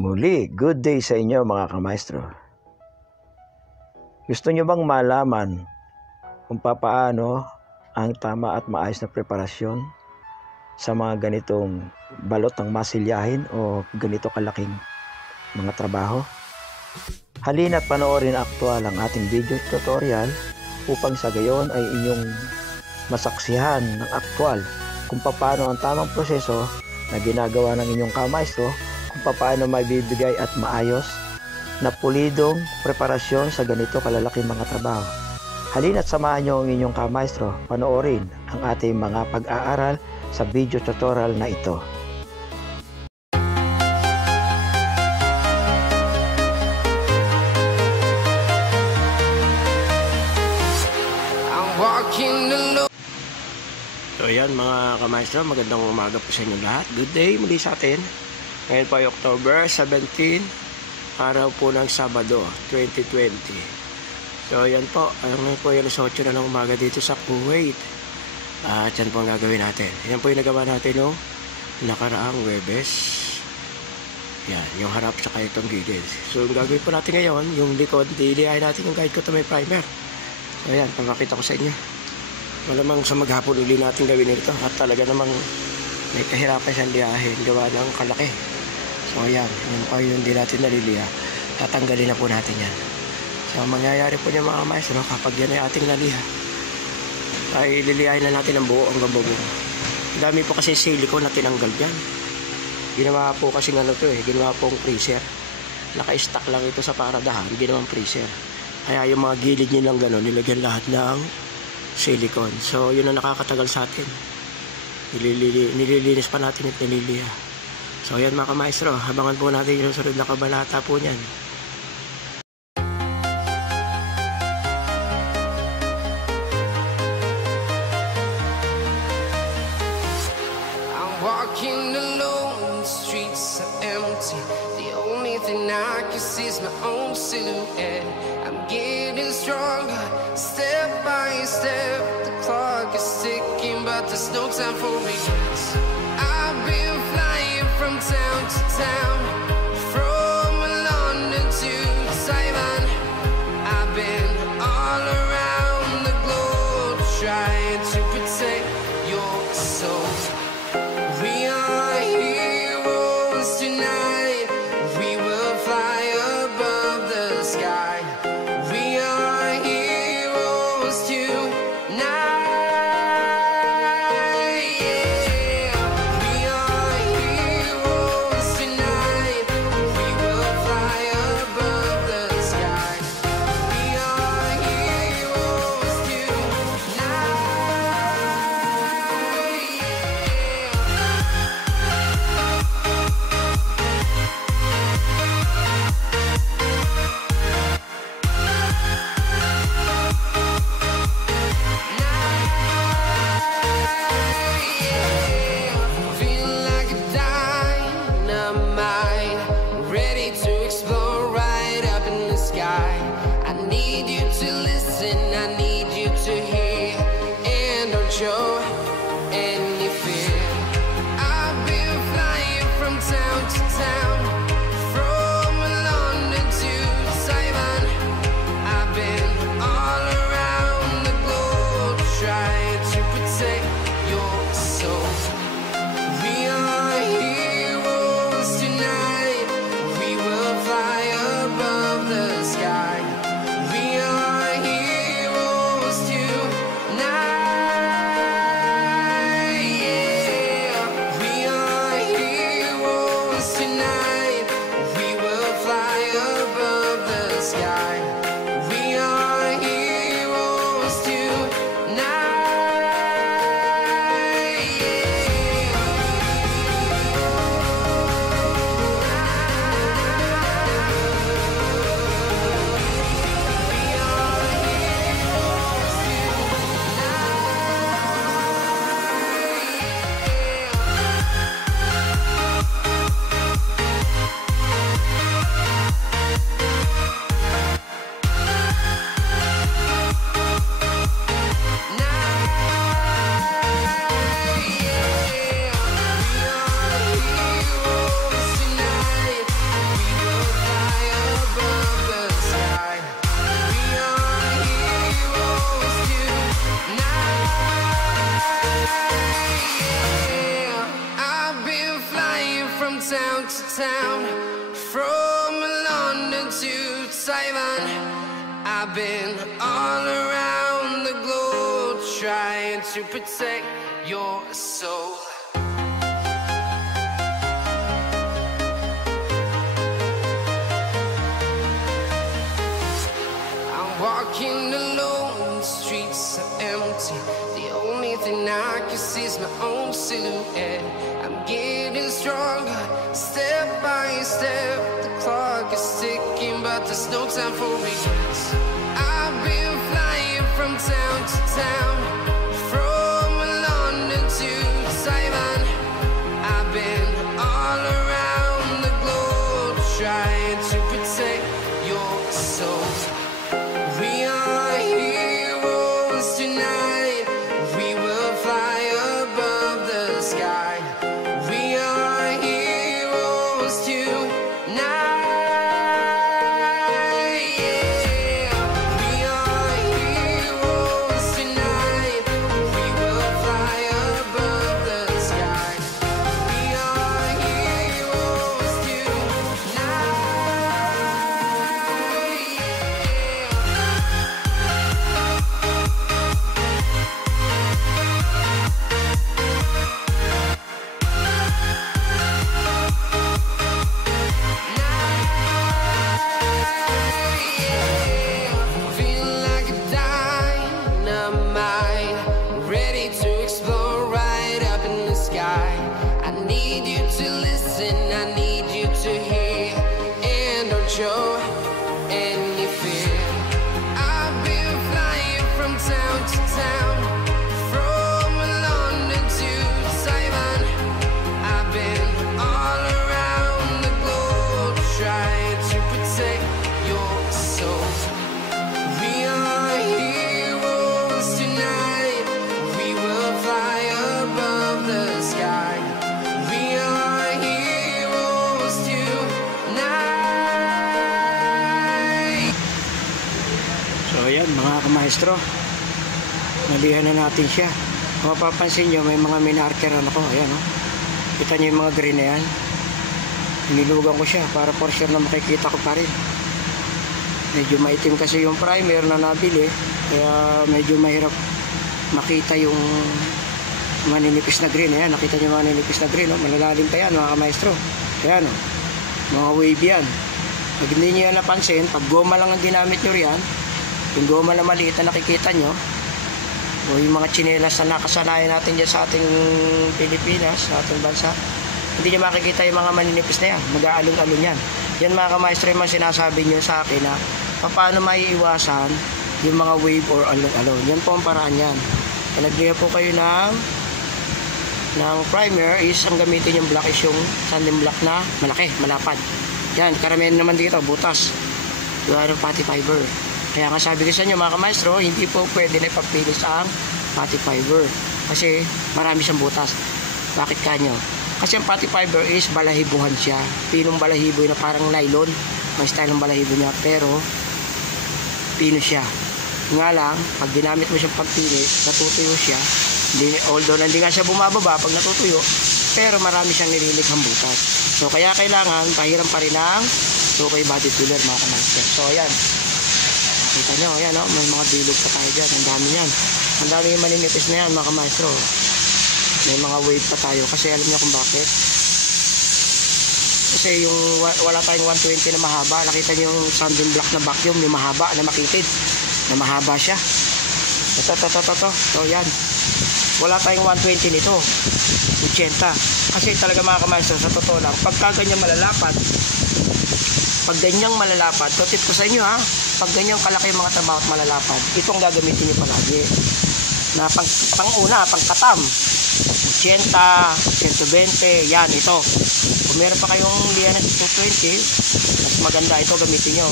Muli, good day sa inyo mga kamaestro. Gusto nyo bang malaman kung paano ang tama at maayos na preparasyon sa mga ganitong balot ng masilyahin o ganito kalaking mga trabaho? Halina't panoorin aktual ang ating video tutorial upang sa gayon ay inyong masaksihan ng aktual kung paano ang tamang proseso na ginagawa ng inyong kamaestro, kung paano maibibigay at maayos na pulidong preparasyon sa ganito kalalaking mga trabaho. Halina't samahan nyo ang inyong kamaestro panoorin ang ating mga pag-aaral sa video tutorial na ito. So yan mga kamaestro, magandang umaga po sa inyo lahat. Good day muli sa atin. Ngayon po ay October 17, araw po ng Sabado, 2020. So yan po, ngayon po yung 8 na ng umaga dito sa Kuwait. At yan po ang gagawin natin. Yan po yung nagawa natin no nakaraang Webes. Yan, yung harap sa itong gilid. So yung gagawin po natin ngayon, yung likod, dilihain natin yung guide ko to may primer. So yan, pagkakita ko sa inyo. Malamang sa maghapon uli natin gawin ito. At talaga namang may kahirapan siyang lihahin, gawa ng kalaki. So ayan, yun pa yung hindi natin naliliha. Tatanggalin na po natin yan. So mangyayari po niya mga maestro, kapag yan ay ating naliha, ay lilihain na natin ang buo hanggang buo. Dami po kasi silicone na tinanggal dyan. Ginawa po kasi ano to ginawa pong freezer. Naka-stack lang ito sa paradahan, ginawang freezer. Kaya yung mga gilid nyo lang gano'n, nilagyan lahat ng silicone. So yun ang nakakatagal sa atin. Nililinis pa natin at nililiha. So yan mga kamaestro, abangan po natin yung sunod na kabanata po niyan. I'm walking alone, the streets are empty. The only thing I can see is my own silhouette. I'm getting stronger, step by step. The clock is ticking, but there's no time for me. I've been flying from town to town, from London to Taiwan. I've been all around the globe trying to protect your soul. We are heroes tonight. We will fly above the sky. We are heroes tonight. We are heroes. to town, from London to Taiwan. I've been all around the globe trying to protect your soul. I'm walking alone, the streets are empty. The only thing I can see is my own silhouette. I'm getting stronger, step by step. The clock is ticking, but there's no time for regrets. I've been flying from town to town, from London to Taiwan. I've been all around the globe trying to protect your soul. We are heroes tonight. We will fly above the sky. We are heroes tonight. Yeah. We are heroes tonight. We will fly above the sky. We are heroes tonight. Feel like a dynamite, ready to explode right up in the sky. I need you to listen, I need you to hear, and don't show any fear. I've been flying from town to town, from London to Taiwan. I've been all around the globe trying to protect your soul. We are heroes tonight. We will fly above the sky. We are heroes tonight. So ayan mga kamaestro, nalihan na natin siya. Kung mapapansin nyo, may mga minarkeran ako. Ayan, oh. Kita nyo yung mga green na yan. Nilugan ko siya para for sure na makikita ko pa rin. Medyo maitim kasi yung primer na nabili, kaya medyo mahirap makita yung maninipis na green. Ayan, nakita nyo yung maninipis na green, oh. Malalalim pa yan mga kamaestro. Ayan, oh. Mga wave yan. Pag hindi nyo yan napansin, pag goma lang ang ginamit nyo riyan, yung goma na maliit na nakikita nyo, o yung mga tsinelas na nakasanayan natin dyan sa ating Pilipinas, sa ating bansa, hindi nyo makikita yung mga maninipis na yan. Mag-aalon-alon yan. Yan mga kamaestro, yung mga sinasabi nyo sa akin na paano maiiwasan yung mga wave or alon-alon. Yan po ang paraan yan. Naglagay po kayo ng primer, is ang gamitin yung black is yung sanding black na malaki, malapad. Yan, karamihan naman dito, butas. Yung putty fiber. Kaya nga sabi ko sa inyo mga kamaestro, hindi po pwede na ipapilis ang putty fiber. Kasi marami siyang butas. Bakit kanyo? Kasi ang putty fiber is balahibuhan siya. Pinong balahibo na parang nylon. Ang style ng balahibo niya. Pero, pino siya. Nga lang, pag ginamit mo siyang pagpilis, natutuyo siya. Although hindi nga siya bumababa pag natutuyo, pero marami siyang nililikhang butas. So, kaya kailangan, pahiram pa rin ang sukay body filler mga kamaster. So, ayan. Kita nyo, ayan, oh, may mga bilog pa tayo dyan. Ang dami yan. Ang dami yung maninipis na yan, mga kamaestro. May mga wave pa tayo. Kasi alam nyo kung bakit. Kasi yung wala tayong 120 na mahaba. Nakita nyo yung sanding block na vacuum, yung mahaba na makitid. Na mahaba siya. Ito. So, yan. Wala tayong 120 nito. 80. Kasi talaga mga kamaestro, sa totoo lang, pagka ganyang malalapad, so tip ko sa inyo ha, pag ganyang kalaki yung mga trabaho at malalapad, itong gagamitin nyo palagi. Na pang-una, pang-katam. 80, 120, yan, ito. Kung meron pa kayong liyan na 220, mas maganda ito, gamitin nyo.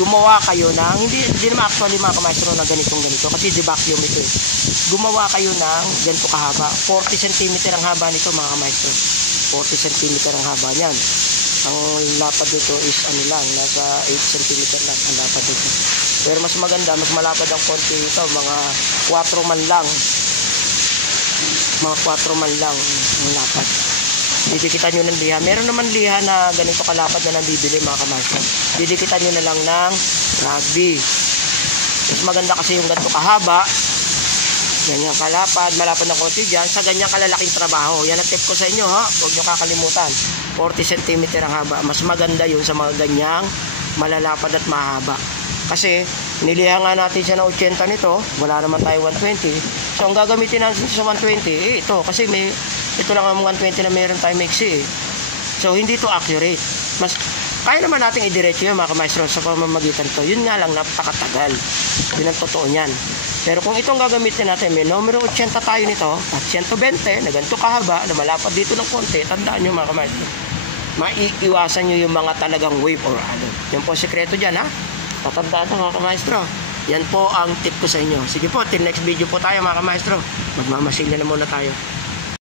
Gumawa kayo ng, hindi naman actually mga kamaestro na ganito, kasi di-vacuum ito eh. Gumawa kayo ng ganito kahaba. 40 cm ang haba nito mga kamaestro. 40 cm ang haba niyan. Ang lapad nito is ano lang, nasa 8 cm lang ang lapad nito. Pero mas maganda, mas malapad ang konti ito, mga 4 man lang. Mga 4 man lang ang lapad. Didikitan nyo ng liha. Meron naman liha na ganito kalapad na nabibili mga kamaestro. Didikitan nyo na lang ng rugby. Mas maganda kasi yung ganito kahaba, ganyan kalapad, malapad ng konti dyan, sa ganyan kalalaking trabaho. Yan ang tip ko sa inyo ha, huwag nyo kakalimutan. 40 cm ang haba. Mas maganda yun sa mga ganyang malalapad at mahaba. Kasi niliha nga natin siya ng 80 nito, wala naman tayo 120. So ang gagamitin natin sa 120, ito. Kasi ito lang ang 120 na meron tayo mixi. So hindi to accurate. Mas kaya naman natin idiretso yun mga kamaestro sa pamamagitan to. Yun nga lang, napakatagal. Yun ang totoo niyan. Pero kung itong gagamitin natin, may numero 80 tayo nito, at 120, na ganito kahaba, na malapad dito ng konti, tandaan nyo mga kamaestro, maiiwasan nyo yung mga talagang wave or ano. Yan po sikreto dyan ha. Tatandaan nyo mga kamaestro. Yan po ang tip ko sa inyo. Sige po, till next video po tayo mga kamaestro. Magmamasilya na muna tayo.